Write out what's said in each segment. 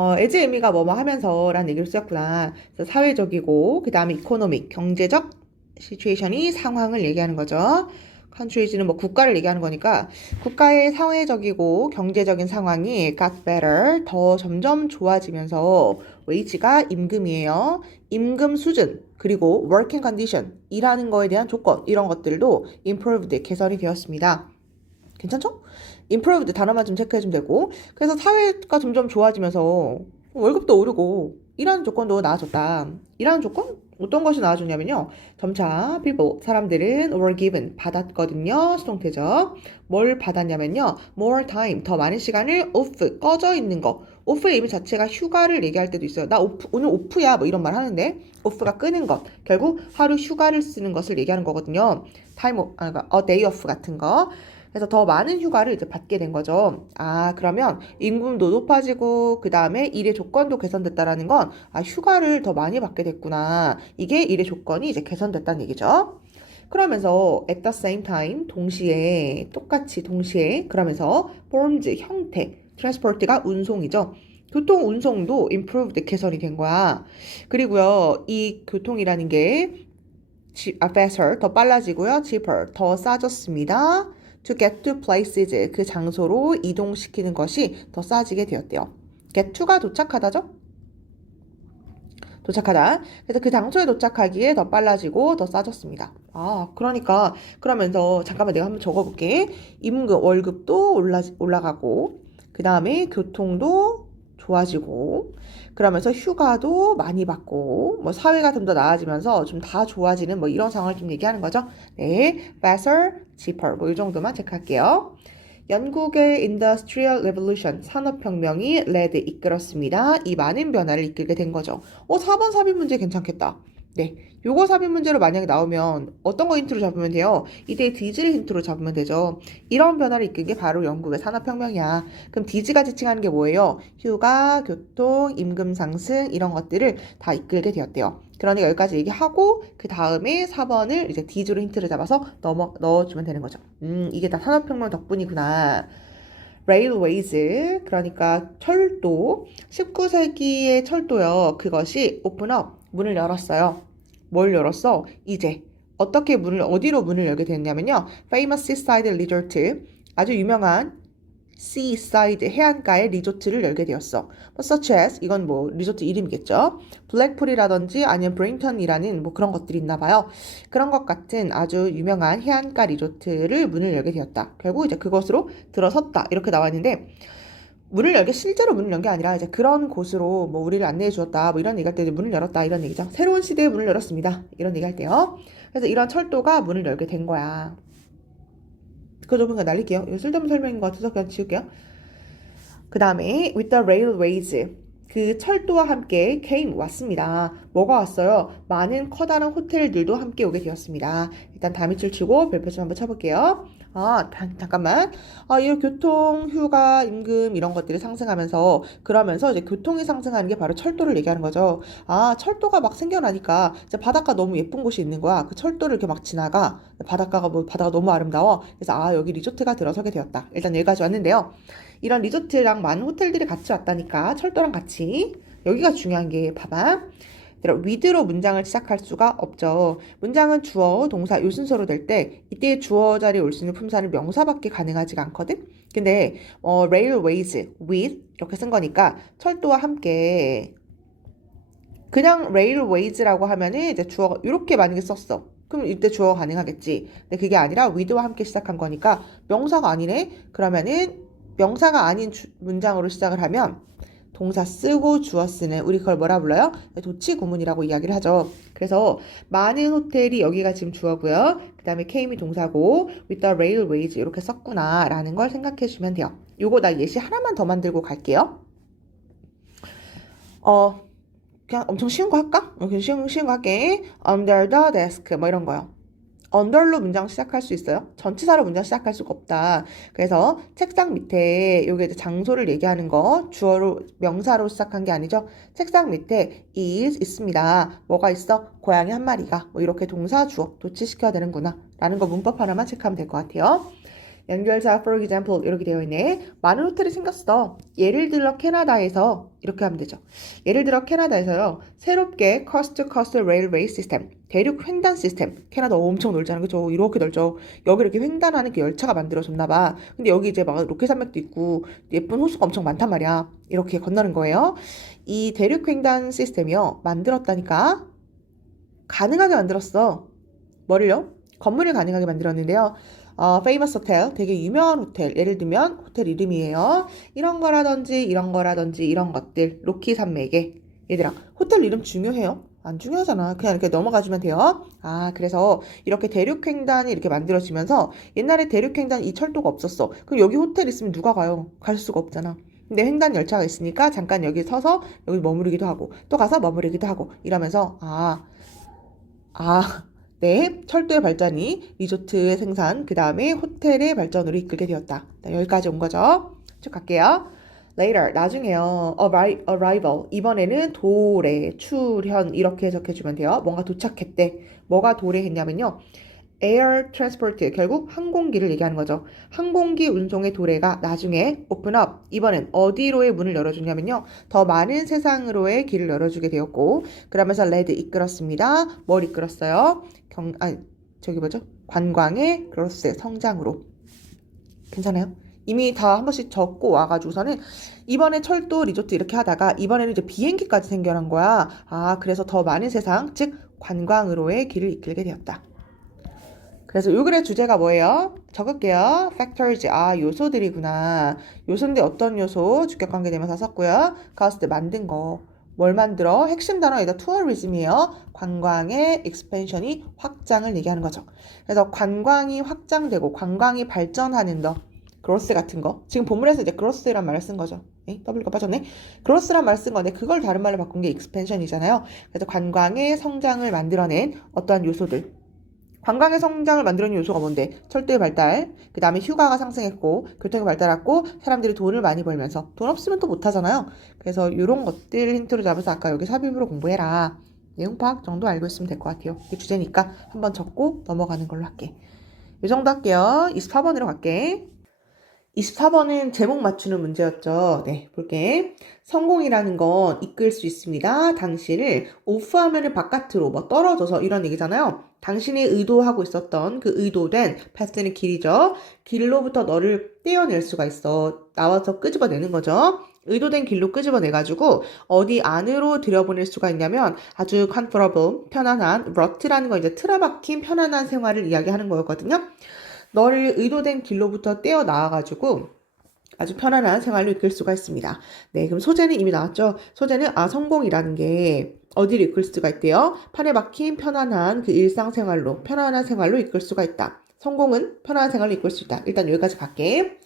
as 의미가 뭐뭐 하면서 라는 얘기를 쓰였구나. 그래서 사회적이고, 그 다음에 economic, 경제적 situation이 상황을 얘기하는 거죠. countryes는 뭐 국가를 얘기하는 거니까 국가의 사회적이고 경제적인 상황이 got better, 더 점점 좋아지면서 wage가 임금이에요. 임금 수준, 그리고 working condition, 일하는 거에 대한 조건, 이런 것들도 improved, 개선이 되었습니다. 괜찮죠? improved 단어만 좀 체크해주면 되고 그래서 사회가 점점 좋아지면서 월급도 오르고 일하는 조건도 나아졌다. 일하는 조건? 어떤 것이 나아졌냐면요. 점차 people, 사람들은 were given, 받았거든요. 수동태죠. 뭘 받았냐면요. more time, 더 많은 시간을 off, 꺼져 있는 거. off의 의미 자체가 휴가를 얘기할 때도 있어요. 나 오프, 오늘 오프야 뭐 이런 말 하는데 off가 끄는 것. 결국 하루 휴가를 쓰는 것을 얘기하는 거거든요. time off, 그러니까 a day off 같은 거. 그래서 더 많은 휴가를 이제 받게 된 거죠. 아, 그러면 임금도 높아지고 그 다음에 일의 조건도 개선됐다라는 건 휴가를 더 많이 받게 됐구나. 이게 일의 조건이 이제 개선됐다는 얘기죠. 그러면서 at the same time 동시에 똑같이 동시에 그러면서 forms 형태 transport가 운송이죠. 교통 운송도 improved 개선이 된 거야. 그리고요 이 교통이라는 게 faster 더 빨라지고요 cheaper 더 싸졌습니다. to get to places 그 장소로 이동시키는 것이 더 싸지게 되었대요. get to가 도착하다죠? 도착하다. 그래서 그 장소에 도착하기에 더 빨라지고 더 싸졌습니다. 그러니까 그러면서 잠깐만 내가 한번 적어볼게. 임금 월급도 올라가고 그 다음에 교통도 좋아지고 그러면서 휴가도 많이 받고 뭐 사회가 좀 더 나아지면서 좀 다 좋아지는 뭐 이런 상황을 좀 얘기하는 거죠. 네, faster, cheaper 뭐 이 정도만 체크할게요. 영국의 Industrial Revolution, 산업혁명이 led, 이끌었습니다. 이 많은 변화를 이끌게 된 거죠. 4번 삽입 문제 괜찮겠다. 네, 요거 삽입 문제로 만약에 나오면 어떤 거 힌트로 잡으면 돼요? 이때 디즈를 힌트로 잡으면 되죠. 이런 변화를 이끈 게 바로 영국의 산업혁명이야. 그럼 디즈가 지칭하는 게 뭐예요? 휴가, 교통, 임금 상승 이런 것들을 다 이끌게 되었대요. 그러니까 여기까지 얘기하고 그 다음에 4번을 이제 디즈로 힌트를 잡아서 넣어주면 되는 거죠. 이게 다 산업혁명 덕분이구나. railways, 그러니까 철도, 19세기의 철도요. 그것이 open up, 문을 열었어요. 뭘 열었어? 이제 어떻게 어디로 문을 열게 됐냐면요. famous seaside resort, 아주 유명한 seaside, 해안가의 리조트를 열게 되었어. such as, 이건 뭐 리조트 이름이겠죠. 블랙풀이라든지 아니면 브레인턴이라는 뭐 그런 것들이 있나 봐요. 그런 것 같은 아주 유명한 해안가 리조트를 문을 열게 되었다. 결국 이제 그것으로 들어섰다. 이렇게 나와 있는데 문을 열게 실제로 문을 연 게 아니라 이제 그런 곳으로 뭐 우리를 안내해 주었다. 뭐 이런 얘기할 때 문을 열었다. 이런 얘기죠. 새로운 시대의 문을 열었습니다. 이런 얘기할 때요. 그래서 이런 철도가 문을 열게 된 거야. 그거 좀 그냥 날릴게요. 이거 쓸데없는 설명인 것 같아서 그냥 지울게요. 그 다음에 with the railways, 그 철도와 함께 came, 왔습니다. 뭐가 왔어요? 많은 커다란 호텔들도 함께 오게 되었습니다. 일단 다밑줄 치고 별표 좀 한번 쳐볼게요. 잠깐만. 이 교통, 휴가, 임금 이런 것들이 상승하면서 그러면서 이제 교통이 상승하는 게 바로 철도를 얘기하는 거죠. 철도가 막 생겨나니까 이제 바닷가 너무 예쁜 곳이 있는 거야. 그 철도를 이렇게 막 지나가. 바다가 너무 아름다워. 그래서 여기 리조트가 들어서게 되었다. 일단 여기까지 왔는데요. 이런 리조트랑 많은 호텔들이 같이 왔다니까 철도랑 같이 여기가 중요한 게 봐봐. with로 문장을 시작할 수가 없죠. 문장은 주어, 동사 요 순서로 될 때 이때 주어 자리에 올 수 있는 품사는 명사밖에 가능하지가 않거든. 근데 railways, with 이렇게 쓴 거니까 철도와 함께 그냥 railways라고 하면은 이제 주어가 이렇게 만약에 썼어. 그럼 이때 주어가 가능하겠지. 근데 그게 아니라 with와 함께 시작한 거니까 명사가 아니네. 그러면은 명사가 아닌 문장으로 시작을 하면 동사 쓰고 주어 쓰는 우리 그걸 뭐라 불러요? 도치 구문이라고 이야기를 하죠. 그래서 많은 호텔이 여기가 지금 주어고요. 그 다음에 came이 동사고 with the railways 이렇게 썼구나 라는 걸 생각해 주면 돼요. 요거 나 예시 하나만 더 만들고 갈게요. 그냥 엄청 쉬운 거 할까? 그냥 쉬운 거 할게. under the desk 뭐 이런 거요. under로 문장 시작할 수 있어요. 전치사로 문장 시작할 수가 없다. 그래서 책상 밑에 요게 이제 장소를 얘기하는 거 주어로 명사로 시작한 게 아니죠. 책상 밑에 is 있습니다. 뭐가 있어? 고양이 한 마리가 뭐 이렇게 동사 주어 도치시켜야 되는구나 라는 거 문법 하나만 체크하면 될 것 같아요. 연결사 for example 이렇게 되어 있네. 많은 호텔이 생겼어. 예를 들어 캐나다에서 이렇게 하면 되죠. 예를 들어 캐나다에서요. 새롭게 coast to coast railway 시스템, 대륙 횡단 시스템. 캐나다 엄청 넓잖아. 그죠? 이렇게 넓죠. 여기 이렇게 횡단하는 그 열차가 만들어졌나 봐. 근데 여기 이제 막 로켓 산맥도 있고 예쁜 호수가 엄청 많단 말이야. 이렇게 건너는 거예요. 이 대륙 횡단 시스템이요. 만들었다니까. 가능하게 만들었어. 뭐를요? 건물을 가능하게 만들었는데요. famous hotel, 되게 유명한 호텔, 예를 들면 호텔 이름이에요. 이런 거라든지 이런 거라든지 이런 것들, 로키 산맥에. 얘들아, 호텔 이름 중요해요? 안 중요하잖아. 그냥 이렇게 넘어가주면 돼요. 그래서 이렇게 대륙횡단이 이렇게 만들어지면서 옛날에 대륙횡단 이 철도가 없었어. 그럼 여기 호텔 있으면 누가 가요? 갈 수가 없잖아. 근데 횡단 열차가 있으니까 잠깐 여기 서서 여기 머무르기도 하고 또 가서 머무르기도 하고 이러면서 네, 철도의 발전이 리조트의 생산, 그 다음에 호텔의 발전으로 이끌게 되었다. 여기까지 온 거죠. 쭉 갈게요. Later, 나중에요. Arrival, 이번에는 도래, 출현 이렇게 해석해주면 돼요. 뭔가 도착했대. 뭐가 도래했냐면요. Air transport, 결국 항공기를 얘기하는 거죠. 항공기 운송의 도래가 나중에 open up, 이번엔 어디로의 문을 열어주냐면요. 더 많은 세상으로의 길을 열어주게 되었고, 그러면서 led, 이끌었습니다. 뭘 이끌었어요? 관광의 growth, 성장으로. 괜찮아요? 이미 다 한 번씩 적고 와가지고서는 이번에 철도 리조트 이렇게 하다가 이번에는 이제 비행기까지 생겨난 거야. 그래서 더 많은 세상, 즉 관광으로의 길을 이끌게 되었다. 그래서 요 글의 주제가 뭐예요? 적을게요. factors. 요소들이구나. 요소인데 어떤 요소? 주격관계대명사 썼고요. 가우스트 만든 거. 뭘 만들어? 핵심 단어 여기다 tourism이에요. 관광의 expansion이 확장을 얘기하는 거죠. 그래서 관광이 확장되고 관광이 발전하는 더 growth 같은 거. 지금 본문에서 이제 growth란 말을 쓴 거죠. W가 빠졌네. growth란 말을 쓴 건데 그걸 다른 말로 바꾼 게 expansion이잖아요. 그래서 관광의 성장을 만들어낸 어떠한 요소들. 관광의 성장을 만들어낸 요소가 뭔데? 철도의 발달, 그 다음에 휴가가 상승했고, 교통이 발달했고, 사람들이 돈을 많이 벌면서 돈 없으면 또 못하잖아요. 그래서 이런 것들 힌트로 잡아서 아까 여기 삽입으로 공부해라. 내용 파악 정도 알고 있으면 될 것 같아요. 이게 주제니까 한번 적고 넘어가는 걸로 할게. 이 정도 할게요. 24번으로 갈게. 24번은 제목 맞추는 문제였죠. 네, 볼게. 성공이라는 건 이끌 수 있습니다. 당신을 오프 화면을 바깥으로 떨어져서 이런 얘기잖아요. 당신이 의도하고 있었던 그 의도된 패스는 길이죠. 길로부터 너를 떼어낼 수가 있어. 나와서 끄집어내는 거죠. 의도된 길로 끄집어내가지고 어디 안으로 들여보낼 수가 있냐면 아주 comfortable, 편안한, rut라는 거 이제 틀어박힌 편안한 생활을 이야기하는 거였거든요. 너를 의도된 길로부터 떼어 나와가지고 아주 편안한 생활로 이끌 수가 있습니다. 네, 그럼 소재는 이미 나왔죠? 소재는 성공이라는 게 어디를 이끌 수가 있대요? 판에 박힌 편안한 그 일상생활로, 편안한 생활로 이끌 수가 있다. 성공은 편안한 생활로 이끌 수 있다. 일단 여기까지 갈게.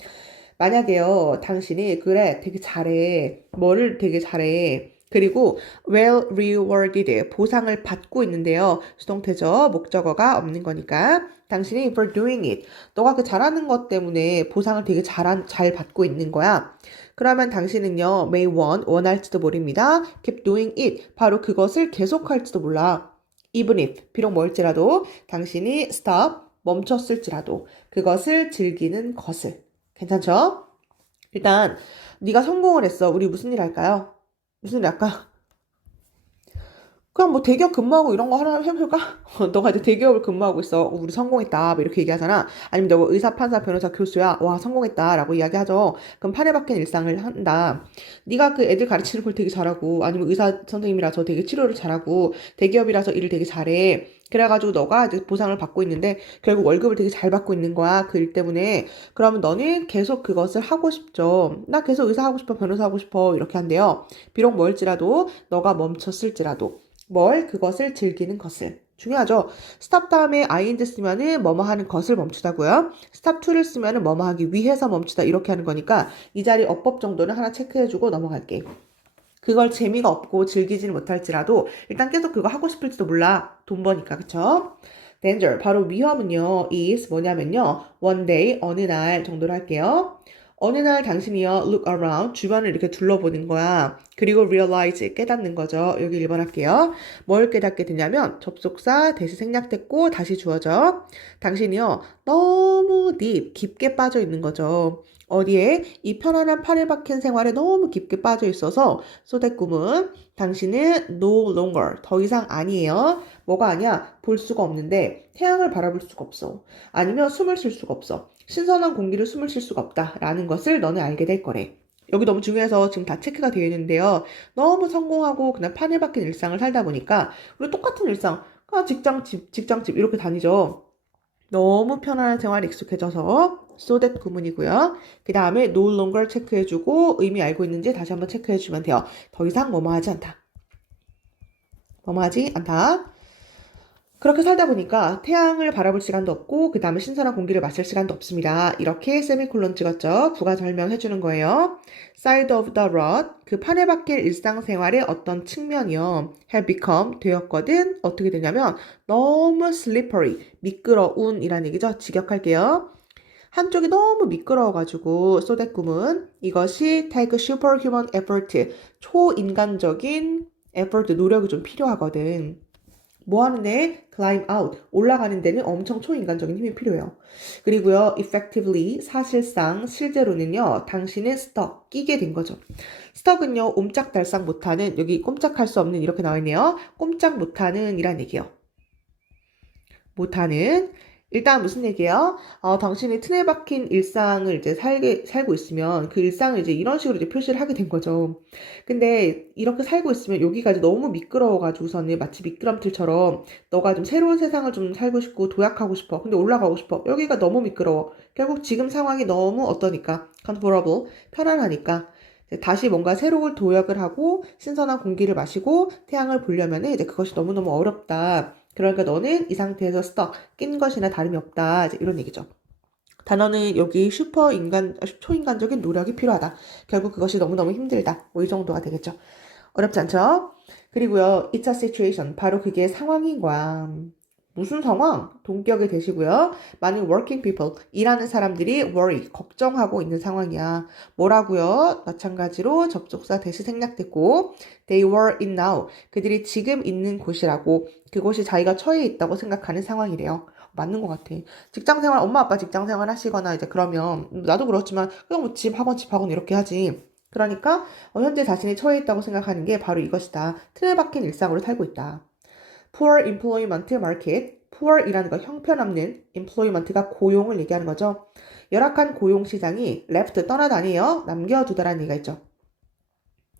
만약에요, 당신이 그래, 되게 잘해. 뭐를 되게 잘해. 그리고 well rewarded, 보상을 받고 있는데요. 수동태죠. 목적어가 없는 거니까. 당신이 for doing it, 너가 그 잘하는 것 때문에 보상을 되게 잘 받고 있는 거야. 그러면 당신은요, may 원할지도 모릅니다. keep doing it, 바로 그것을 계속할지도 몰라. even if, 비록 멀지라도, 당신이 stop, 멈췄을지라도, 그것을 즐기는 것을. 괜찮죠? 일단 네가 성공을 했어. 우리 무슨 일 할까요? 무슨 일 할까? 그냥 뭐 대기업 근무하고 이런 거 하나 해볼까? 너가 이제 대기업을 근무하고 있어. 우리 성공했다. 뭐 이렇게 얘기하잖아. 아니면 너가 의사, 판사, 변호사, 교수야. 와, 성공했다. 라고 이야기하죠. 그럼 판에 박힌 일상을 한다. 네가 그 애들 가르치는 걸 되게 잘하고 아니면 의사 선생님이라서 되게 치료를 잘하고 대기업이라서 일을 되게 잘해. 그래가지고 너가 이제 보상을 받고 있는데 결국 월급을 되게 잘 받고 있는 거야. 그 일 때문에. 그러면 너는 계속 그것을 하고 싶죠. 나 계속 의사 하고 싶어. 변호사 하고 싶어. 이렇게 한대요. 비록 멀지라도 너가 멈췄을지라도. 그것을 즐기는 것을. 중요하죠. 스탑 다음에 ing 쓰면은 뭐뭐 하는 것을 멈추다고요. 스탑 to를 쓰면은 뭐뭐 하기 위해서 멈추다 이렇게 하는 거니까 이 자리 어법 정도는 하나 체크해주고 넘어갈게. 그걸 재미가 없고 즐기지는 못할지라도 일단 계속 그거 하고 싶을지도 몰라. 돈 버니까. 그쵸? danger, 바로 위험은요. is 뭐냐면요. one day, 어느 날 정도로 할게요. 어느 날 당신이요, look around, 주변을 이렇게 둘러보는 거야. 그리고 realize, 깨닫는 거죠. 여기 1번 할게요. 뭘 깨닫게 되냐면, 접속사 대시 생략됐고, 다시 주어져. 당신이요, 너무 deep, 깊게 빠져 있는 거죠. 어디에? 이 편안한 팔을 박힌 생활에 너무 깊게 빠져 있어서, 소대 꿈은 당신은 no longer, 더 이상 아니에요. 뭐가 아니야? 볼 수가 없는데, 태양을 바라볼 수가 없어. 아니면 숨을 쉴 수가 없어. 신선한 공기를 숨을 쉴 수가 없다라는 것을 너는 알게 될 거래. 여기 너무 중요해서 지금 다 체크가 되어 있는데요. 너무 성공하고 그냥 판을 박힌 일상을 살다 보니까 우리 똑같은 일상, 직장 집 이렇게 다니죠. 너무 편안한 생활에 익숙해져서 so that 구문이고요. 그 다음에 no longer 체크해주고 의미 알고 있는지 다시 한번 체크해주면 돼요. 더 이상 뭐뭐 하지 않다. 뭐뭐 하지 않다. 그렇게 살다 보니까 태양을 바라볼 시간도 없고 그 다음에 신선한 공기를 마실 시간도 없습니다. 이렇게 세미콜론 찍었죠. 부가 설명해 주는 거예요. Side of the road, 그 판에 박힐 일상생활의 어떤 측면이요. have become, 되었거든. 어떻게 되냐면 너무 slippery, 미끄러운이라는 얘기죠. 직역할게요. 한쪽이 너무 미끄러워가지고 쏘대꿈은 이것이 take superhuman effort, 초인간적인 effort, 노력이 좀 필요하거든. 뭐 하는데? climb out. 올라가는 데는 엄청 초인간적인 힘이 필요해요. 그리고요, effectively, 사실상, 실제로는요, 당신은 stuck, 끼게 된 거죠. stuck은요, 옴짝달싹 못하는, 여기 꼼짝할 수 없는 이렇게 나와 있네요. 꼼짝 못하는 이란 얘기예요. 못하는. 일단 무슨 얘기예요? 당신이 틀에 박힌 일상을 이제 살고 있으면 그 일상을 이제 이런 식으로 이제 표시를 하게 된 거죠. 근데 이렇게 살고 있으면 여기가 이제 너무 미끄러워가지고서는 마치 미끄럼틀처럼 너가 좀 새로운 세상을 좀 살고 싶고 도약하고 싶어. 근데 올라가고 싶어. 여기가 너무 미끄러워. 결국 지금 상황이 너무 어떠니까? comfortable, 편안하니까. 다시 뭔가 새로운 도약을 하고 신선한 공기를 마시고 태양을 보려면 이제 그것이 너무너무 어렵다. 그러니까 너는 이 상태에서 stuck, 낀 것이나 다름이 없다. 이제 이런 얘기죠. 단어는 여기 초인간적인 노력이 필요하다. 결국 그것이 너무너무 힘들다. 뭐 이 정도가 되겠죠. 어렵지 않죠? 그리고요, it's a situation. 바로 그게 상황인 거야. 무슨 상황? 동격이 되시고요. 많은 working people, 일하는 사람들이 worry, 걱정하고 있는 상황이야. 뭐라고요? 마찬가지로 접속사 대시 생략됐고 they were in now. 그들이 지금 있는 곳이라고. 그곳이 자기가 처해 있다고 생각하는 상황이래요. 맞는 것 같아. 직장생활, 엄마 아빠 직장생활 하시거나 이제 그러면 나도 그렇지만 그냥 뭐 집 학원 이렇게 하지. 그러니까 현재 자신이 처해 있다고 생각하는 게 바로 이것이다. 틀에 박힌 일상으로 살고 있다. Poor employment market, poor이라는 거 형편없는, employment가 고용을 얘기하는 거죠. 열악한 고용 시장이 left 떠나다니요, 남겨두다라는 얘기가 있죠.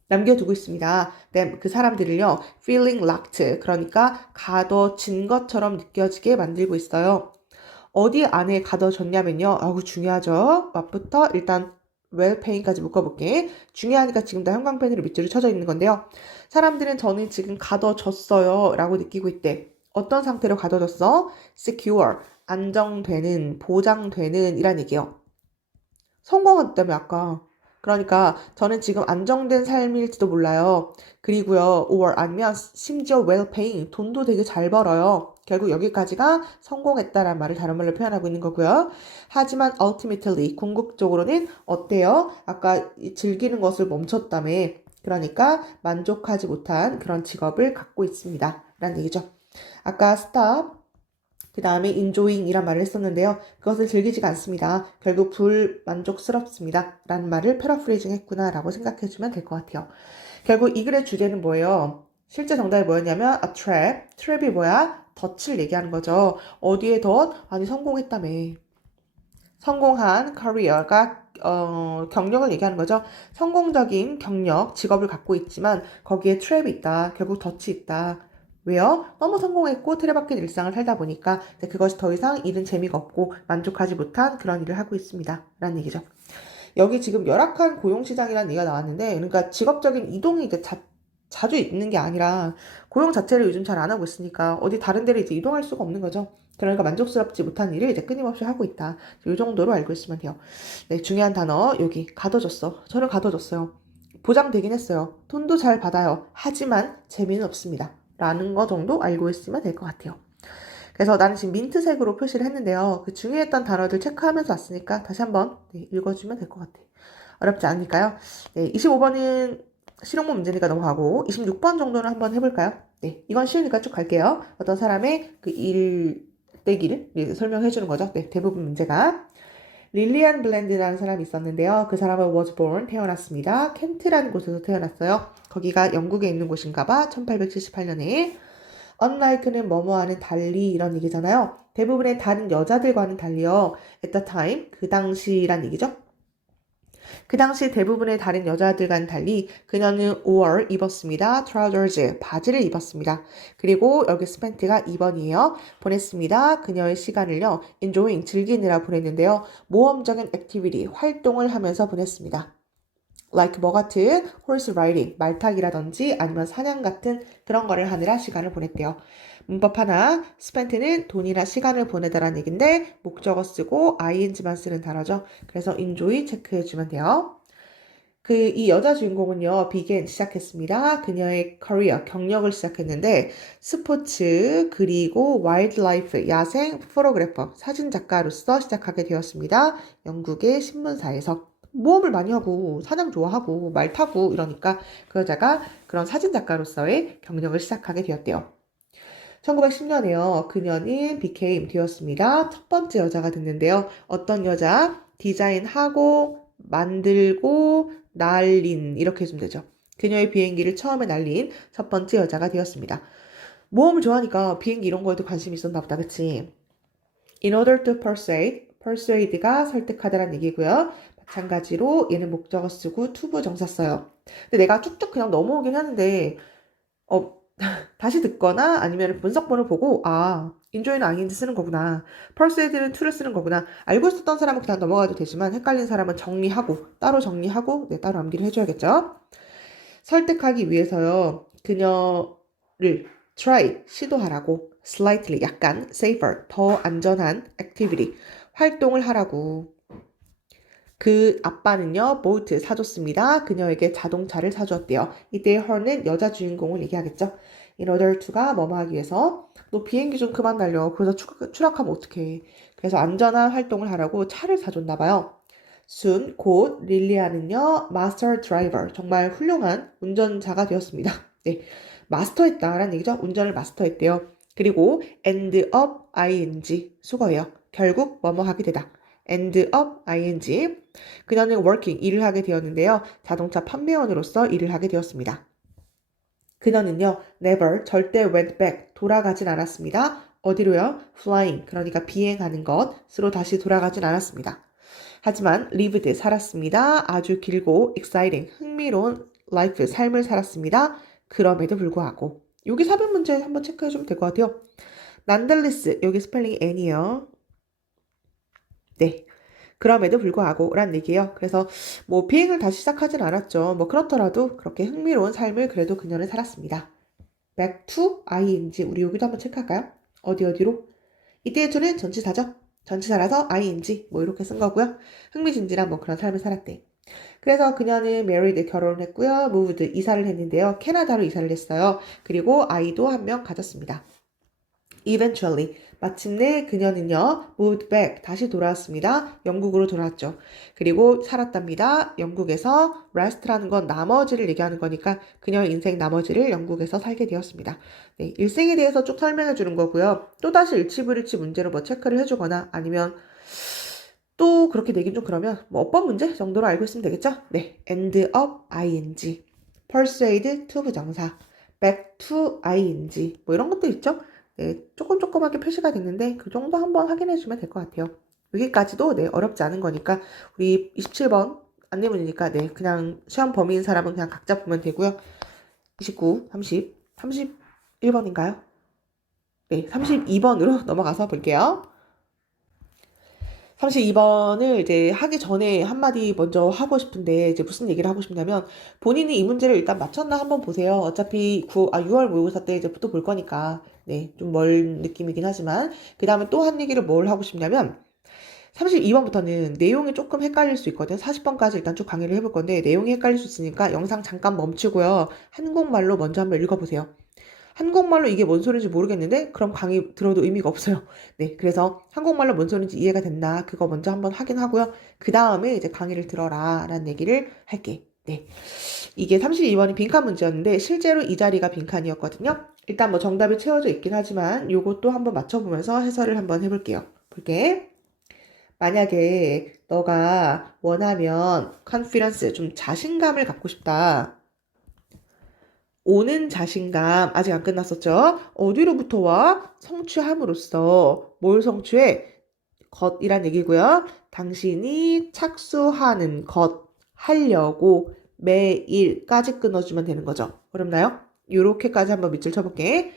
남겨두고 있습니다. 그 사람들을요, feeling locked, 그러니까 가둬진 것처럼 느껴지게 만들고 있어요. 어디 안에 가둬졌냐면요, 아우 중요하죠. 맛부터 일단 well paying까지 묶어볼게. 중요하니까 지금 다 형광펜으로 밑줄을 쳐져 있는 건데요. 사람들은 저는 지금 가둬졌어요 라고 느끼고 있대. 어떤 상태로 가둬졌어? secure, 안정되는, 보장되는 이란 얘기예요. 성공했다며 아까. 그러니까 저는 지금 안정된 삶일지도 몰라요. 그리고요, or 아니면 심지어 well paying, 돈도 되게 잘 벌어요. 결국 여기까지가 성공했다라는 말을 다른 말로 표현하고 있는 거고요. 하지만 ultimately, 궁극적으로는 어때요? 아까 즐기는 것을 멈췄다며. 그러니까 만족하지 못한 그런 직업을 갖고 있습니다. 라는 얘기죠. 아까 stop, 그 다음에 enjoying 이란 말을 했었는데요. 그것을 즐기지가 않습니다. 결국 불만족스럽습니다. 라는 말을 패러프레이징 했구나 라고 생각해주면 될 것 같아요. 결국 이 글의 주제는 뭐예요? 실제 정답이 뭐였냐면 a trap, trap이 뭐야? 덫을 얘기하는 거죠. 어디에 덫? 아니 성공했다며. 성공한 career가 경력을 얘기하는 거죠. 성공적인 경력, 직업을 갖고 있지만 거기에 트랩이 있다. 결국 덫이 있다. 왜요? 너무 성공했고 틀에 박힌 일상을 살다 보니까 그것이 더 이상 일은 재미가 없고 만족하지 못한 그런 일을 하고 있습니다. 라는 얘기죠. 여기 지금 열악한 고용시장이라는 얘기가 나왔는데 그러니까 직업적인 이동이 이제 자주 있는 게 아니라 고용 자체를 요즘 잘 안 하고 있으니까 어디 다른 데를 이제 이동할 수가 없는 거죠. 그러니까 만족스럽지 못한 일을 이제 끊임없이 하고 있다. 이 정도로 알고 있으면 돼요. 네, 중요한 단어 여기 가둬졌어. 저를 가둬졌어요. 보장되긴 했어요. 돈도 잘 받아요. 하지만 재미는 없습니다. 라는 거 정도 알고 있으면 될 것 같아요. 그래서 나는 지금 민트색으로 표시를 했는데요. 그 중요했던 단어들 체크하면서 왔으니까 다시 한번 네, 읽어주면 될 것 같아. 어렵지 않으니까요. 네, 25번은 실용문 문제니까 넘어가고 26번 정도는 한번 해볼까요? 네, 이건 쉬우니까 쭉 갈게요. 어떤 사람의 그 일대기를 설명해 주는 거죠. 네, 대부분 문제가. 릴리안 블랜드라는 사람이 있었는데요. 그 사람은 was born, 태어났습니다. 켄트라는 곳에서 태어났어요. 거기가 영국에 있는 곳인가 봐. 1878년에. unlike는 뭐뭐하는 달리 이런 얘기잖아요. 대부분의 다른 여자들과는 달리요. at the time, 그 당시란 얘기죠. 그 당시 대부분의 다른 여자들과는 달리 그녀는 wore 입었습니다. trousers 바지를 입었습니다. 그리고 여기 스펜트가 2번이에요. 보냈습니다. 그녀의 시간을요. enjoying 즐기느라 보냈는데요. 모험적인 activity 활동을 하면서 보냈습니다. like 뭐 같은 horse riding 말 타기라든지 아니면 사냥 같은 그런 거를 하느라 시간을 보냈대요. 문법 하나, spent는 돈이나 시간을 보내다라는 얘기인데 목적어 쓰고 ing만 쓰는 단어죠. 그래서 enjoy 체크해주면 돼요. 이 여자 주인공은요, began 시작했습니다. 그녀의 career, 경력을 시작했는데 스포츠 그리고 와일드라이프, 야생 포토그래퍼, 사진작가로서 시작하게 되었습니다. 영국의 신문사에서. 모험을 많이 하고 사냥 좋아하고 말 타고 이러니까 그 여자가 그런 사진작가로서의 경력을 시작하게 되었대요. 1910년에요. 그녀는 became 되었습니다. 첫 번째 여자가 됐는데요. 어떤 여자? 디자인하고 만들고 날린 이렇게 해주면 되죠. 그녀의 비행기를 처음에 날린 첫 번째 여자가 되었습니다. 모험을 좋아하니까 비행기 이런 거에도 관심이 있었나 보다. 그치? In order to persuade가 설득하다라는 얘기고요. 마찬가지로 얘는 목적어 쓰고 to 정사 써요. 근데 내가 쭉쭉 그냥 넘어오긴 하는데 다시 듣거나 아니면 분석본을 보고 enjoy는 ing인지 쓰는 거구나. persuade는 to를 쓰는 거구나. 알고 있었던 사람은 그냥 넘어가도 되지만 헷갈린 사람은 따로 정리하고 따로 암기를 해줘야겠죠. 설득하기 위해서요. 그녀를 try, 시도하라고 slightly, 약간 safer, 더 안전한 activity, 활동을 하라고. 그 아빠는요, 보트 사줬습니다. 그녀에게 자동차를 사주었대요. 이때 her는 여자 주인공을 얘기하겠죠. in order to가 뭐뭐 하기 위해서 너 비행기 좀 그만 날려. 그래서 추락하면 어떡해. 그래서 안전한 활동을 하라고 차를 사줬나 봐요. soon, 곧 릴리아는요, 마스터 드라이버, 정말 훌륭한 운전자가 되었습니다. 네, 마스터했다라는 얘기죠. 운전을 마스터했대요. 그리고 end up ing, 수거예요. 결국 뭐뭐 하게 되다. end up ing. 그녀는 working, 일을 하게 되었는데요. 자동차 판매원으로서 일을 하게 되었습니다. 그녀는요, never, 절대 went back, 돌아가진 않았습니다. 어디로요? flying, 그러니까 비행하는 것으로 다시 돌아가진 않았습니다. 하지만 lived, 살았습니다. 아주 길고 exciting, 흥미로운 life, 삶을 살았습니다. 그럼에도 불구하고. 여기 사변 문제 한번 체크해주면 될 것 같아요. nonetheless, 여기 스펠링이 n이에요. 네. 그럼에도 불구하고 라는 얘기예요. 그래서 뭐 비행을 다시 시작하진 않았죠. 뭐 그렇더라도 그렇게 흥미로운 삶을 그래도 그녀는 살았습니다. back to ing. 우리 여기도 한번 체크할까요? 어디로? 이때의 to는 전치사죠. 전치사라서 ing 뭐 이렇게 쓴 거고요. 흥미진진한 뭐 그런 삶을 살았대. 그래서 그녀는 married 결혼을 했고요. moved 이사를 했는데요. 캐나다로 이사를 했어요. 그리고 아이도 한 명 가졌습니다. eventually 마침내 그녀는요 moved back 다시 돌아왔습니다. 영국으로 돌아왔죠. 그리고 살았답니다. 영국에서 rest라는 건 나머지를 얘기하는 거니까 그녀의 인생 나머지를 영국에서 살게 되었습니다. 네, 일생에 대해서 쭉 설명해 주는 거고요. 또다시 일치불일치 문제로 뭐 체크를 해주거나 아니면 또 그렇게 되긴 좀 그러면 뭐 어법 문제 정도로 알고 있으면 되겠죠? 네, end up ing, persuade to 부정사, back to ing 뭐 이런 것도 있죠? 네, 조금조금하게 표시가 됐는데 그 정도 한번 확인해 주면 될 것 같아요. 여기까지도 네, 어렵지 않은 거니까 우리 27번 안내문이니까 네, 그냥 시험 범위인 사람은 그냥 각자 보면 되고요. 29, 30, 31번인가요? 네, 32번으로 넘어가서 볼게요. 32번을 이제 하기 전에 한마디 먼저 하고 싶은데 이제 무슨 얘기를 하고 싶냐면 본인이 이 문제를 일단 맞췄나 한번 보세요. 어차피 6월 모의고사 때 이제 또 볼 거니까 네, 좀 멀 느낌이긴 하지만 그 다음에 또 한 얘기를 뭘 하고 싶냐면 32번부터는 내용이 조금 헷갈릴 수 있거든. 40번까지 일단 쭉 강의를 해볼 건데 내용이 헷갈릴 수 있으니까 영상 잠깐 멈추고요. 한국말로 먼저 한번 읽어보세요. 한국말로 이게 뭔 소리인지 모르겠는데 그럼 강의 들어도 의미가 없어요. 네, 그래서 한국말로 뭔 소리인지 이해가 됐나 그거 먼저 한번 확인하고요. 그 다음에 이제 강의를 들어라 라는 얘기를 할게. 네, 이게 32번이 빈칸 문제였는데 실제로 이 자리가 빈칸이었거든요. 일단 뭐 정답이 채워져 있긴 하지만 요것도 한번 맞춰보면서 해설을 한번 해볼게요. 볼게. 만약에 너가 원하면 컨피던스 좀 자신감을 갖고 싶다. 오는 자신감 아직 안 끝났었죠? 어디로부터 와? 성취함으로써 뭘 성취해? 것이란 얘기고요. 당신이 착수하는 것 하려고 매일까지 끊어주면 되는 거죠. 어렵나요? 요렇게까지 한번 밑줄 쳐볼게.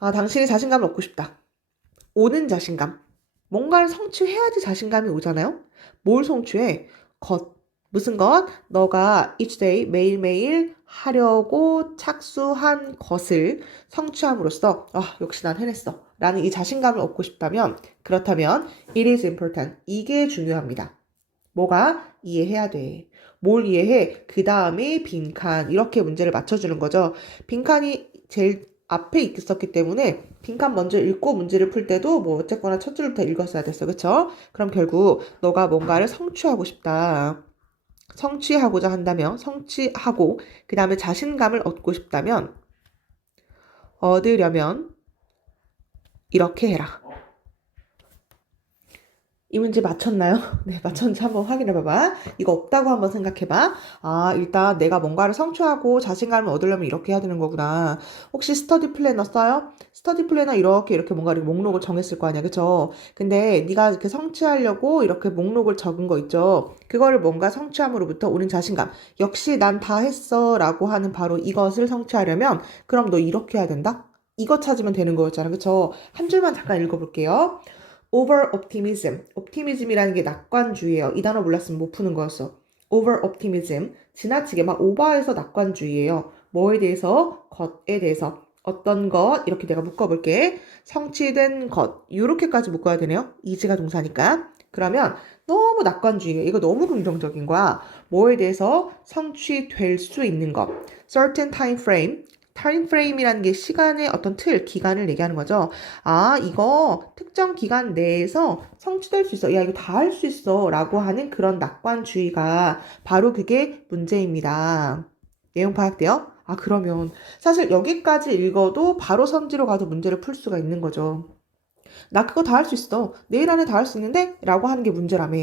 당신이 자신감을 얻고 싶다. 오는 자신감. 뭔가를 성취해야지 자신감이 오잖아요? 뭘 성취해? 것. 무슨 것? 너가 each day 매일매일 하려고 착수한 것을 성취함으로써 역시 난 해냈어. 라는 이 자신감을 얻고 싶다면 그렇다면 it is important. 이게 중요합니다. 뭐가? 이해해야 돼. 뭘 이해해? 그 다음에 빈칸. 이렇게 문제를 맞춰주는 거죠. 빈칸이 제일 앞에 있었기 때문에 빈칸 먼저 읽고 문제를 풀 때도 뭐 어쨌거나 첫 줄부터 읽었어야 됐어. 그쵸? 그럼 결국 너가 뭔가를 성취하고 싶다. 성취하고자 한다면 성취하고 그 다음에 자신감을 얻고 싶다면 얻으려면 이렇게 해라. 이 문제 맞췄나요? 네, 맞췄는지 한번 확인해봐봐. 이거 없다고 한번 생각해봐. 일단 내가 뭔가를 성취하고 자신감을 얻으려면 이렇게 해야 되는 거구나. 혹시 스터디 플래너 써요? 스터디 플래너 이렇게 뭔가 목록을 정했을 거 아니야, 그쵸? 근데 네가 이렇게 성취하려고 이렇게 목록을 적은 거 있죠? 그거를 뭔가 성취함으로부터 오는 자신감. 역시 난 다 했어 라고 하는 바로 이것을 성취하려면 그럼 너 이렇게 해야 된다? 이거 찾으면 되는 거였잖아, 그쵸? 한 줄만 잠깐 읽어볼게요. over optimism. optimism이라는 게 낙관주의예요. 이 단어 몰랐으면 못 푸는 거였어. over optimism. 지나치게 막 오버해서 낙관주의예요. 뭐에 대해서? 것에 대해서. 어떤 것? 이렇게 내가 묶어볼게. 성취된 것. 이렇게까지 묶어야 되네요. 이지가 동사니까. 그러면 너무 낙관주의예요. 이거 너무 긍정적인 거야. 뭐에 대해서? 성취될 수 있는 것. certain time frame. 타임프레임이라는 게 시간의 어떤 틀, 기간을 얘기하는 거죠. 이거 특정 기간 내에서 성취될 수 있어. 야, 이거 다 할 수 있어. 라고 하는 그런 낙관주의가 바로 그게 문제입니다. 내용 파악돼요? 그러면 사실 여기까지 읽어도 바로 선지로 가서 문제를 풀 수가 있는 거죠. 나 그거 다 할 수 있어. 내일 안에 다 할 수 있는데? 라고 하는 게 문제라며.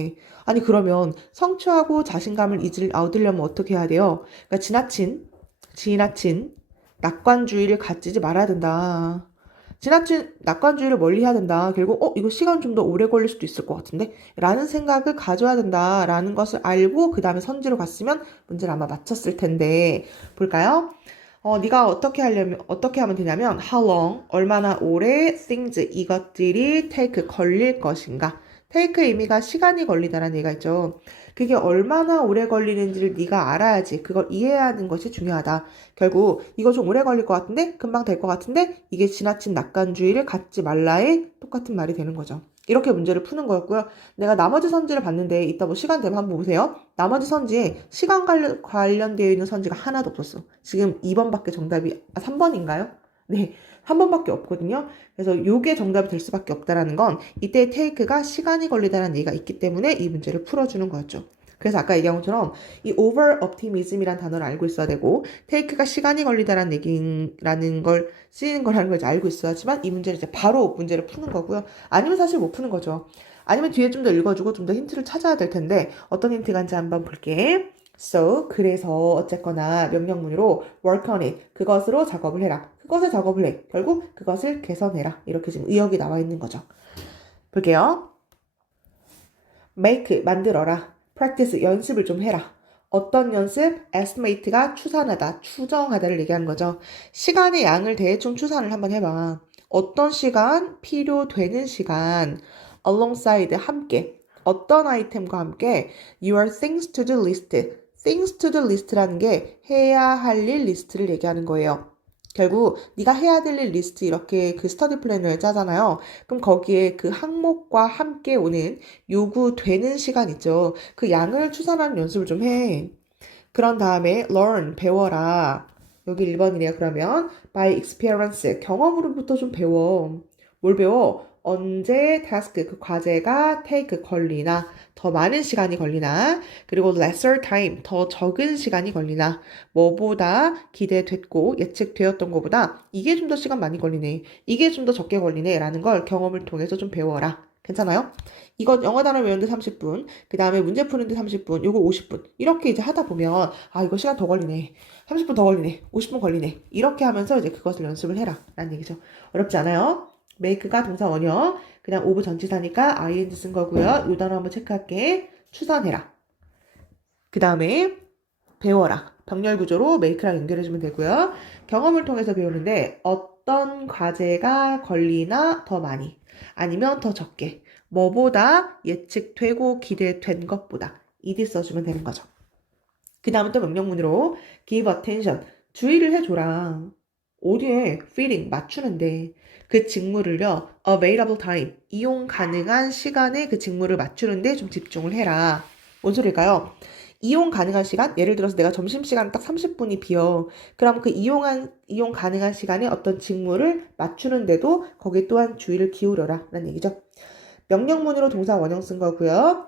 아니, 그러면 성취하고 자신감을 얻으려면 어떻게 해야 돼요? 그러니까 지나친 낙관주의를 가지지 말아야 된다. 지나친 낙관주의를 멀리 해야 된다. 결국 이거 시간 좀 더 오래 걸릴 수도 있을 것 같은데? 라는 생각을 가져야 된다라는 것을 알고 그 다음에 선지로 갔으면 문제를 아마 맞췄을 텐데 볼까요? 네가 어떻게 하면 되냐면 how long, 얼마나 오래 things, 이것들이 take, 걸릴 것인가. take 의미가 시간이 걸리다라는 얘기가 있죠. 그게 얼마나 오래 걸리는지를 네가 알아야지. 그걸 이해해야 하는 것이 중요하다. 결국 이거 좀 오래 걸릴 것 같은데? 금방 될 것 같은데? 이게 지나친 낙관주의를 갖지 말라의 똑같은 말이 되는 거죠. 이렇게 문제를 푸는 거였고요. 내가 나머지 선지를 봤는데 이따 뭐 시간 되면 한번 보세요. 나머지 선지에 시간 관련되어 있는 선지가 하나도 없었어. 지금 2번밖에 정답이 3번인가요? 네. 한 번밖에 없거든요. 그래서 요게 정답이 될 수밖에 없다라는 건 이때 take가 시간이 걸리다라는 얘기가 있기 때문에 이 문제를 풀어주는 거였죠. 그래서 아까 얘기한 것처럼 이 over optimism이라는 단어를 알고 있어야 되고 take가 시간이 걸리다라는 얘기라는 걸 쓰이는 거라는 걸 이제 알고 있어야지만 이 문제를 이제 바로 문제를 푸는 거고요. 아니면 사실 못 푸는 거죠. 아니면 뒤에 좀 더 읽어주고 좀 더 힌트를 찾아야 될 텐데 어떤 힌트가 있는지 한번 볼게. So, 그래서 어쨌거나 명령문으로 work on it. 그것으로 작업을 해라. 그것을 작업을 해. 결국 그것을 개선해라. 이렇게 지금 의역이 나와 있는 거죠. 볼게요. make, 만들어라. practice, 연습을 좀 해라. 어떤 연습? estimate가 추산하다, 추정하다를 얘기하는 거죠. 시간의 양을 대충 추산을 한번 해봐. 어떤 시간? 필요되는 시간. alongside, 함께. 어떤 아이템과 함께 your things to do list. things to do list라는 게 해야 할 일 리스트를 얘기하는 거예요. 결국 네가 해야 될 일 리스트 이렇게 그 스터디 플래너를 짜잖아요. 그럼 거기에 그 항목과 함께 오는 요구되는 시간 있죠. 그 양을 추산하는 연습을 좀 해. 그런 다음에 learn, 배워라. 여기 1번이네요. 그러면 by experience, 경험으로부터 좀 배워. 뭘 배워? 언제 task, 그 과제가 take, 걸리나, 더 많은 시간이 걸리나, 그리고 lesser time, 더 적은 시간이 걸리나, 뭐보다 기대됐고 예측되었던 것보다 이게 좀 더 시간 많이 걸리네, 이게 좀 더 적게 걸리네 라는 걸 경험을 통해서 좀 배워라. 괜찮아요? 이거 영어 단어 외우는데 30분, 그 다음에 문제 푸는데 30분, 요거 50분. 이렇게 이제 하다 보면, 아, 이거 시간 더 걸리네. 30분 더 걸리네. 50분 걸리네. 이렇게 하면서 이제 그것을 연습을 해라. 라는 얘기죠. 어렵지 않아요? make가 동사 원형, 그냥 of 전치사니까 ing 쓴 거고요. 이 단어 한번 체크할게. 추산해라. 그 다음에 배워라. 병렬 구조로 make랑 연결해주면 되고요. 경험을 통해서 배우는데 어떤 과제가 걸리나 더 많이, 아니면 더 적게, 뭐보다 예측되고 기대된 것보다 ed 써주면 되는 거죠. 그 다음에 또 명령문으로 give attention, 주의를 해줘라. 어디에 fitting, 맞추는데 그 직무를요, available time, 이용 가능한 시간에 그 직무를 맞추는데 좀 집중을 해라. 뭔 소리일까요? 이용 가능한 시간? 예를 들어서 내가 점심시간 딱 30분이 비어. 그럼 그 이용 가능한 시간에 어떤 직무를 맞추는데도 거기에 또한 주의를 기울여라. 라는 얘기죠. 명령문으로 동사 원형 쓴 거고요.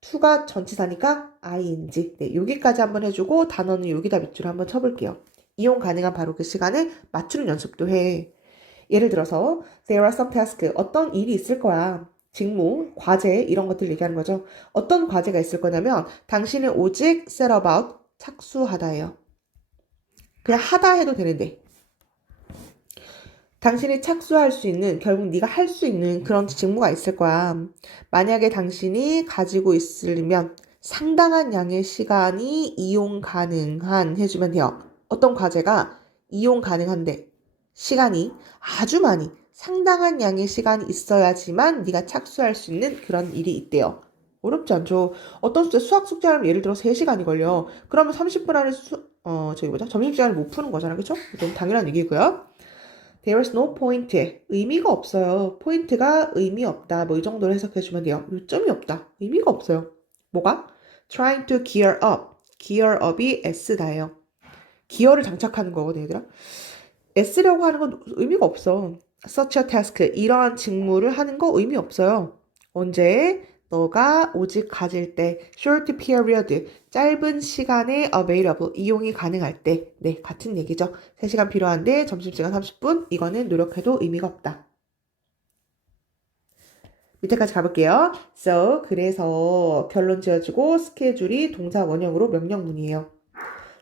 to가 전치사니까 ing. 네, 여기까지 한번 해주고 단어는 여기다 밑줄을 한번 쳐볼게요. 이용 가능한 바로 그 시간에 맞추는 연습도 해. 예를 들어서 there are some tasks, 어떤 일이 있을 거야. 직무, 과제 이런 것들 얘기하는 거죠. 어떤 과제가 있을 거냐면 당신은 오직 set about, 착수하다예요. 그냥 하다 해도 되는데 당신이 착수할 수 있는, 결국 네가 할 수 있는 그런 직무가 있을 거야. 만약에 당신이 가지고 있으면 상당한 양의 시간이 이용 가능한 해주면 돼요. 어떤 과제가 이용 가능한데 시간이 아주 많이, 상당한 양의 시간이 있어야지만 네가 착수할 수 있는 그런 일이 있대요. 어렵지 않죠? 어떤 숙제, 수학 숙제하면 예를 들어 3시간이 걸려. 그러면 30분 안에 점심시간을 못 푸는 거잖아. 그쵸? 너무 당연한 얘기고요. There is no point. 의미가 없어요. 포인트가 의미 없다. 뭐 이 정도로 해석해주면 돼요. 요점이 없다. 의미가 없어요. 뭐가? Trying to gear up. gear up이 S다예요. 기어를 장착하는 거거든, 얘들아. S려고 하는 건 의미가 없어. Such a task. 이러한 직무를 하는 거 의미 없어요. 언제? 너가 오직 가질 때, short period, 짧은 시간에 available, 이용이 가능할 때. 네, 같은 얘기죠. 3시간 필요한데 점심시간 30분, 이거는 노력해도 의미가 없다. 밑에까지 가볼게요. So, 그래서 결론 지어주고 스케줄이 동사 원형으로 명령문이에요.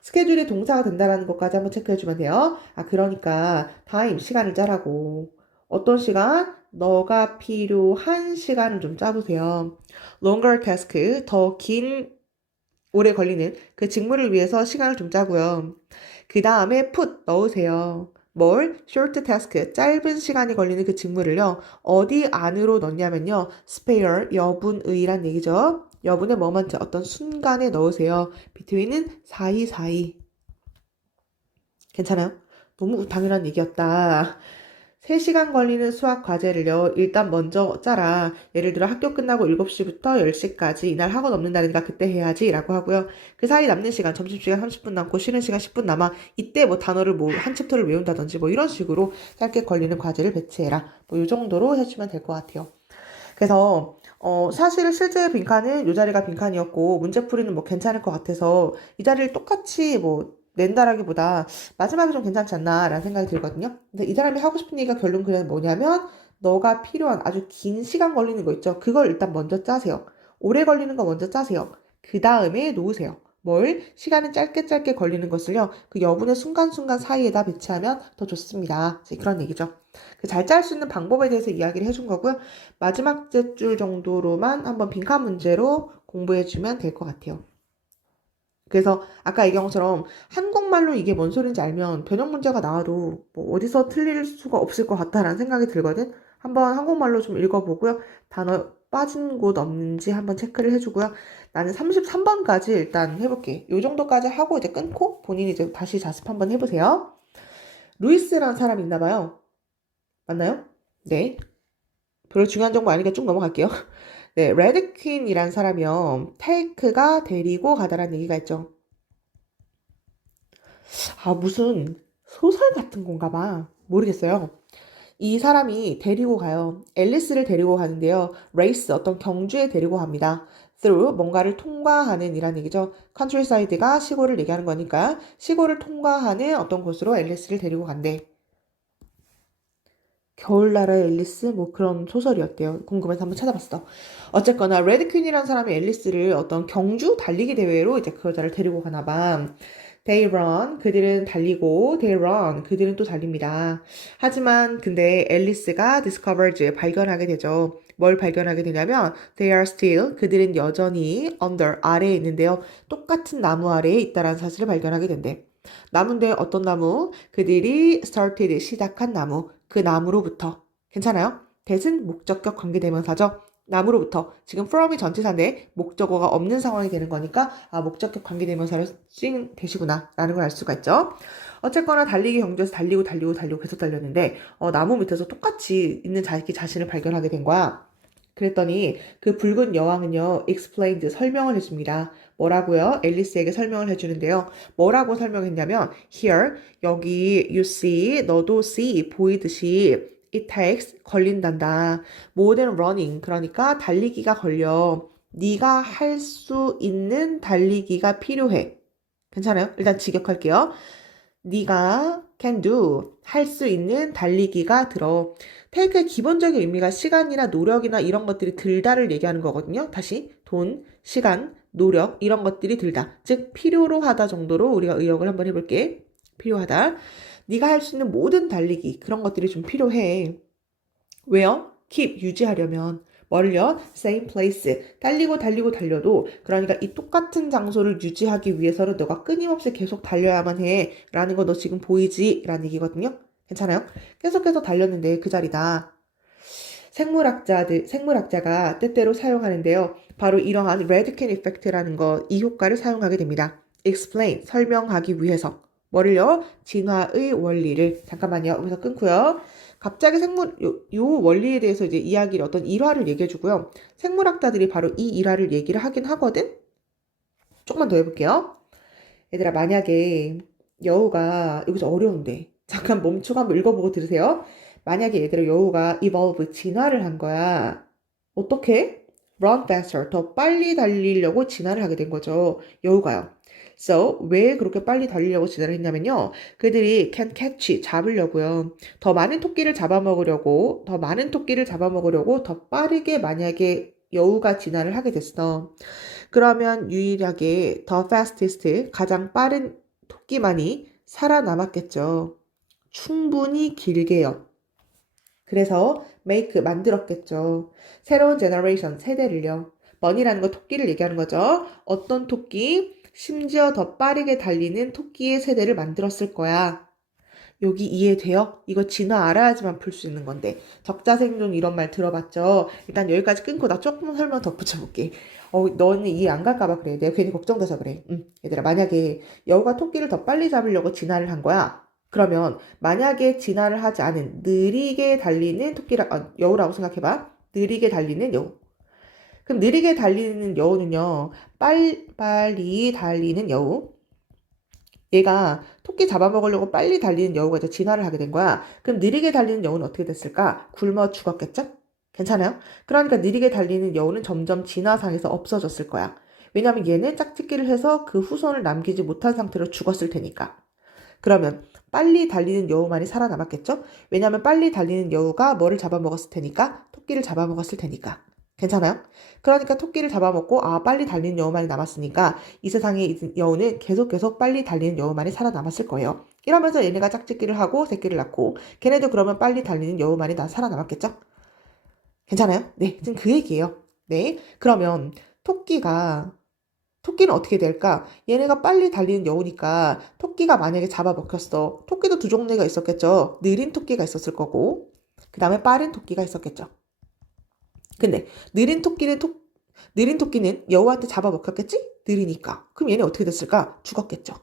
스케줄이 동사가 된다는 것까지 한번 체크해주면 돼요. 아, 그러니까 time, 시간을 짜라고. 어떤 시간? 너가 필요한 시간을 좀 짜보세요. longer task, 더 긴, 오래 걸리는 그 직무를 위해서 시간을 좀 짜고요. 그 다음에 put, 넣으세요. 뭘? short task, 짧은 시간이 걸리는 그 직무를요. 어디 안으로 넣냐면요. spare, 여분의란 얘기죠. 여분의 moment, 어떤 순간에 넣으세요. between은 사이사이. 괜찮아요? 너무 당연한 얘기였다. 3시간 걸리는 수학 과제를요, 일단 먼저 짜라. 예를 들어 학교 끝나고 7시부터 10시까지 이날 학원 없는 날이니까 그때 해야지 라고 하고요. 그 사이 남는 시간, 점심시간 30분 남고 쉬는 시간 10분 남아. 이때 뭐 단어를 뭐 한 챕터를 외운다든지 뭐 이런 식으로 짧게 걸리는 과제를 배치해라. 뭐 이 정도로 해주면 될 것 같아요. 그래서 사실 실제 빈칸은 이 자리가 빈칸이었고 문제풀이는 뭐 괜찮을 것 같아서 이 자리를 똑같이 뭐 낸다라기보다 마지막에 좀 괜찮지 않나 라는 생각이 들거든요. 근데 이 사람이 하고 싶은 얘기가 결론 그냥 뭐냐면 너가 필요한 아주 긴 시간 걸리는 거 있죠. 그걸 일단 먼저 짜세요. 오래 걸리는 거 먼저 짜세요. 그 다음에 놓으세요. 뭘? 시간은 짧게 걸리는 것을요. 그 여분의 순간순간 사이에다 배치하면 더 좋습니다. 그런 얘기죠. 잘 짤 수 있는 방법에 대해서 이야기를 해준 거고요. 마지막 줄 정도로만 한번 빈칸 문제로 공부해주면 될 것 같아요. 그래서 아까 얘기한 것처럼 한국말로 이게 뭔 소리인지 알면 변형 문제가 나와도 뭐 어디서 틀릴 수가 없을 것 같다라는 생각이 들거든. 한번 한국말로 좀 읽어보고요. 단어 빠진 곳 없는지 한번 체크를 해주고요. 나는 33번까지 일단 해볼게. 요 정도까지 하고 이제 끊고 본인이 이제 다시 자습 한번 해보세요. 루이스라는 사람이 있나 봐요. 맞나요? 네. 별로 중요한 정보 아니니까 쭉 넘어갈게요. 네, 레드퀸이란 사람이요. 테이크가 데리고 가다라는 얘기가 있죠. 아, 무슨 소설 같은 건가 봐. 모르겠어요. 이 사람이 데리고 가요. 앨리스를 데리고 가는데요. 레이스, 어떤 경주에 데리고 갑니다. through, 뭔가를 통과하는 이란 얘기죠. countryside가 시골을 얘기하는 거니까 시골을 통과하는 어떤 곳으로 앨리스를 데리고 간대. 겨울나라의 앨리스? 뭐 그런 소설이었대요. 궁금해서 한번 찾아봤어. 어쨌거나 레드퀸이라는 사람이 앨리스를 어떤 경주 달리기 대회로 이제 그 여자를 데리고 가나 봐. They run, 그들은 달리고, they run, 그들은 또 달립니다. 하지만 근데 앨리스가 discovers, 발견하게 되죠. 뭘 발견하게 되냐면 they are still, 그들은 여전히 under, 아래에 있는데요. 똑같은 나무 아래에 있다라는 사실을 발견하게 된대. 나무인데 어떤 나무? 그들이 started, 시작한 나무. 그 나무로부터. 괜찮아요? that은 목적격 관계대명사죠. 나무로부터. 지금 from이 전치사인데 목적어가 없는 상황이 되는 거니까 아, 목적격 관계대명사를 쓰인 대시구나 라는 걸 알 수가 있죠. 어쨌거나 달리기 경주에서 달리고 계속 달렸는데 나무 밑에서 똑같이 있는 자기 자신을 발견하게 된 거야. 그랬더니 그 붉은 여왕은요, explained, 설명을 해줍니다. 뭐라고요? 앨리스에게 설명을 해주는데요. 뭐라고 설명했냐면, here, 여기, you see, 너도 see, 보이듯이, it takes, 걸린단다. more than running, 그러니까 달리기가 걸려. 네가 할 수 있는 달리기가 필요해. 괜찮아요? 일단 직역할게요. 네가 can do, 할 수 있는 달리기가 들어. take의 기본적인 의미가 시간이나 노력이나 이런 것들이 들다를 얘기하는 거거든요. 다시 돈, 시간, 노력 이런 것들이 들다. 즉 필요로 하다 정도로 우리가 의역을 한번 해볼게. 필요하다. 네가 할 수 있는 모든 달리기 그런 것들이 좀 필요해. 왜요? keep, 유지하려면. 뭐를요? same place. 달려도 그러니까 이 똑같은 장소를 유지하기 위해서는 너가 끊임없이 계속 달려야만 해. 라는 거 너 지금 보이지? 라는 얘기거든요. 괜찮아요? 계속해서 달렸는데 그 자리다. 생물학자가 때때로 사용하는데요. 바로 이러한 레드킨 이펙트라는 거, 이 효과를 사용하게 됩니다. explain, 설명하기 위해서. 뭐를요? 진화의 원리를. 잠깐만요. 여기서 끊고요. 갑자기 요 원리에 대해서 이제 이야기를 어떤 일화를 얘기해 주고요. 생물학자들이 바로 이 일화를 얘기를 하긴 하거든? 조금만 더 해볼게요. 얘들아, 만약에 여우가, 여기서 어려운데. 잠깐 멈추고 한번 읽어보고 들으세요. 만약에 얘들아, 여우가 evolve, 진화를 한 거야. 어떻게? run faster, 더 빨리 달리려고 진화를 하게 된 거죠. 여우가요. So, 왜 그렇게 빨리 달리려고 진화를 했냐면요. 그들이 can catch, 잡으려고요. 더 많은 토끼를 잡아먹으려고 더 빠르게 만약에 여우가 진화를 하게 됐어. 그러면 유일하게 the fastest, 가장 빠른 토끼만이 살아남았겠죠. 충분히 길게요. 그래서 make, 만들었겠죠. 새로운 generation, 세대를요. 번이라는 거 토끼를 얘기하는 거죠. 어떤 토끼? 심지어 더 빠르게 달리는 토끼의 세대를 만들었을 거야. 여기 이해돼요? 이거 진화 알아야지만 풀 수 있는 건데. 적자생존 이런 말 들어봤죠? 일단 여기까지 끊고 나 조금 설명 덧붙여볼게. 너는 이해 안 갈까 봐 그래. 내가 괜히 걱정돼서 그래. 얘들아, 만약에 여우가 토끼를 더 빨리 잡으려고 진화를 한 거야. 그러면 만약에 진화를 하지 않은 느리게 달리는 여우라고 생각해봐. 느리게 달리는 여우. 그럼 느리게 달리는 여우는요. 빨리 달리는 여우. 얘가 토끼 잡아먹으려고 빨리 달리는 여우가 이제 진화를 하게 된 거야. 그럼 느리게 달리는 여우는 어떻게 됐을까? 굶어 죽었겠죠? 괜찮아요? 그러니까 느리게 달리는 여우는 점점 진화상에서 없어졌을 거야. 왜냐면 얘는 짝짓기를 해서 그 후손을 남기지 못한 상태로 죽었을 테니까. 그러면 빨리 달리는 여우만이 살아남았겠죠? 왜냐면 빨리 달리는 여우가 뭐를 잡아먹었을 테니까? 토끼를 잡아먹었을 테니까. 괜찮아요? 그러니까 토끼를 잡아먹고 빨리 달리는 여우만이 남았으니까 이 세상에 있는 여우는 계속 빨리 달리는 여우만이 살아남았을 거예요. 이러면서 얘네가 짝짓기를 하고 새끼를 낳고 걔네도 그러면 빨리 달리는 여우만이 살아남았겠죠? 괜찮아요? 네, 지금 그 얘기예요. 네, 그러면 토끼는 어떻게 될까? 얘네가 빨리 달리는 여우니까 토끼가 만약에 잡아먹혔어. 토끼도 두 종류가 있었겠죠. 느린 토끼가 있었을 거고 그 다음에 빠른 토끼가 있었겠죠. 근데 느린 토끼는 여우한테 잡아먹혔겠지? 느리니까. 그럼 얘네 어떻게 됐을까? 죽었겠죠.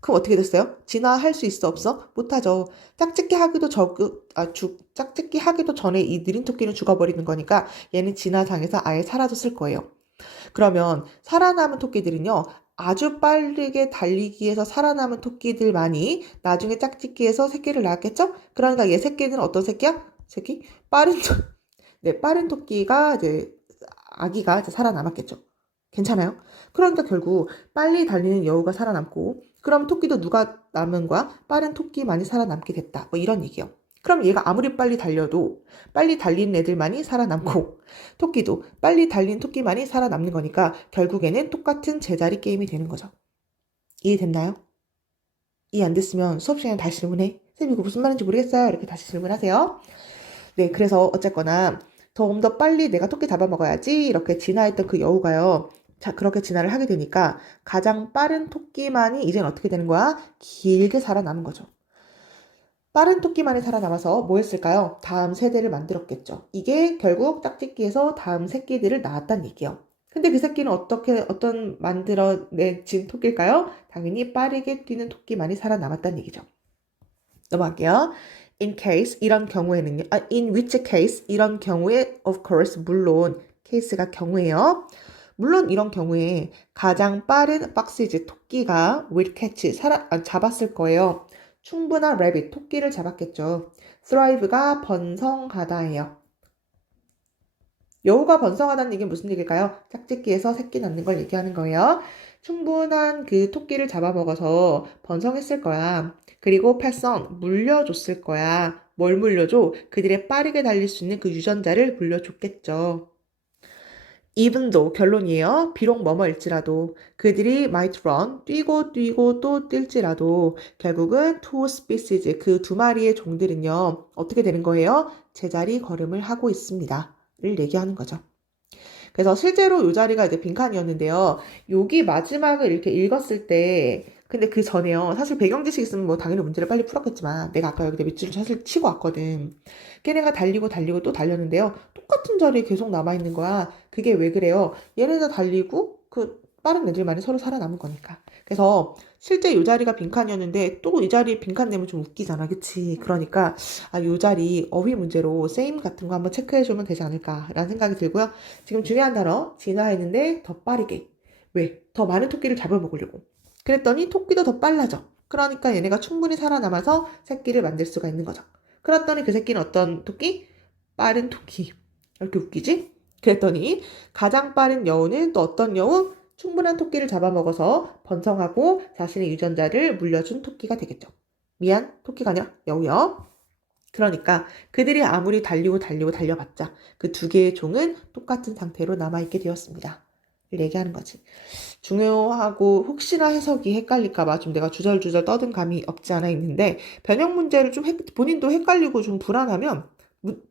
그럼 어떻게 됐어요? 진화할 수 있어 없어? 못하죠. 짝짓기 하기도 전에 이 느린 토끼는 죽어버리는 거니까 얘는 진화상에서 아예 사라졌을 거예요. 그러면 살아남은 토끼들은요. 아주 빠르게 달리기에서 살아남은 토끼들만이 나중에 짝짓기에서 새끼를 낳았겠죠? 그러니까 얘 새끼는 어떤 새끼야? 새끼? 네, 빠른 토끼가 이제 아기가 이제 살아남았겠죠. 괜찮아요? 그러니까 결국 빨리 달리는 여우가 살아남고 그럼 토끼도 누가 남은 거야? 빠른 토끼만이 살아남게 됐다. 뭐 이런 얘기요. 그럼 얘가 아무리 빨리 달려도 빨리 달리는 애들만이 살아남고 토끼도 빨리 달린 토끼만이 살아남는 거니까 결국에는 똑같은 제자리 게임이 되는 거죠. 이해됐나요? 이해 안 됐으면 수업 시간에 다시 질문해. 쌤 이거 무슨 말인지 모르겠어요. 이렇게 다시 질문하세요. 네, 그래서 어쨌거나 좀 더 빨리 내가 토끼 잡아먹어야지 이렇게 진화했던 그 여우가요. 자, 그렇게 진화를 하게 되니까 가장 빠른 토끼만이 이젠 어떻게 되는 거야? 길게 살아남은 거죠. 빠른 토끼만이 살아남아서 뭐 했을까요? 다음 세대를 만들었겠죠. 이게 결국 짝짓기에서 다음 새끼들을 낳았다는 얘기예요. 근데 그 새끼는 어떤 만들어내진 토끼일까요? 당연히 빠르게 뛰는 토끼만이 살아남았다는 얘기죠. 넘어갈게요. In case 이런 경우에는요. In which case 이런 경우에 of course 물론 case가 경우예요. 물론 이런 경우에 가장 빠른 박스이즈 토끼가 will catch 잡았을 거예요. 충분한 rabbit 토끼를 잡았겠죠. thrive가 번성하다예요. 여우가 번성하다는 얘기는 무슨 얘기일까요? 짝짓기에서 새끼 낳는 걸 얘기하는 거예요. 충분한 그 토끼를 잡아먹어서 번성했을 거야. 그리고 패선 물려줬을 거야. 뭘 물려줘? 그들의 빠르게 달릴 수 있는 그 유전자를 물려줬겠죠. even though 결론이에요. 비록 뭐뭐일지라도 그들이 might run 뛰고 또 뛸지라도 결국은 two species 그 두 마리의 종들은요. 어떻게 되는 거예요? 제자리 걸음을 하고 있습니다. 를 얘기하는 거죠. 그래서 실제로 이 자리가 이제 빈칸이었는데요. 여기 마지막을 이렇게 읽었을 때 근데 그 전에요. 사실 배경 지식 있으면 뭐 당연히 문제를 빨리 풀었겠지만 내가 아까 여기다 밑줄을 사실 치고 왔거든. 걔네가 달리고 또 달렸는데요. 똑같은 자리에 계속 남아있는 거야. 그게 왜 그래요? 얘네가 달리고 그 빠른 애들만이 서로 살아남은 거니까. 그래서 실제 이 자리가 빈칸이었는데 또 이 자리에 빈칸 내면 좀 웃기잖아. 그치? 그러니까 이 자리 어휘 문제로 same 같은 거 한번 체크해주면 되지 않을까라는 생각이 들고요. 지금 중요한 단어 진화했는데 더 빠르게. 왜? 더 많은 토끼를 잡아먹으려고. 그랬더니 토끼도 더 빨라져. 그러니까 얘네가 충분히 살아남아서 새끼를 만들 수가 있는 거죠. 그랬더니 그 새끼는 어떤 토끼? 빠른 토끼. 이렇게 웃기지? 그랬더니 가장 빠른 여우는 또 어떤 여우? 충분한 토끼를 잡아먹어서 번성하고 자신의 유전자를 물려준 토끼가 되겠죠. 미안, 토끼가 아니라 여우요. 그러니까 그들이 아무리 달려봤자 그 두 개의 종은 똑같은 상태로 남아있게 되었습니다. 얘기하는 거지. 중요하고 혹시나 해석이 헷갈릴까봐 좀 내가 주절주절 떠든 감이 없지 않아 있는데 변형 문제를 좀 본인도 헷갈리고 좀 불안하면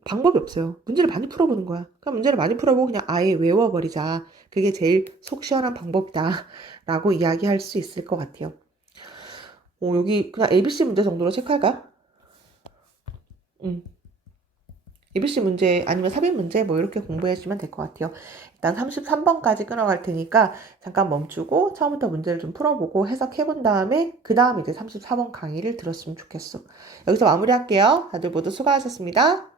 방법이 없어요. 문제를 많이 풀어보는 거야. 그럼 문제를 많이 풀어보고 그냥 아예 외워버리자. 그게 제일 속 시원한 방법이다. 라고 이야기할 수 있을 것 같아요. 여기 그냥 ABC 문제 정도로 체크할까? ABC 문제 아니면 삽입 문제 뭐 이렇게 공부해 주시면 될 것 같아요. 일단 33번까지 끊어갈 테니까 잠깐 멈추고 처음부터 문제를 좀 풀어보고 해석해 본 다음에 그 다음에 이제 34번 강의를 들었으면 좋겠어. 여기서 마무리할게요. 다들 모두 수고하셨습니다.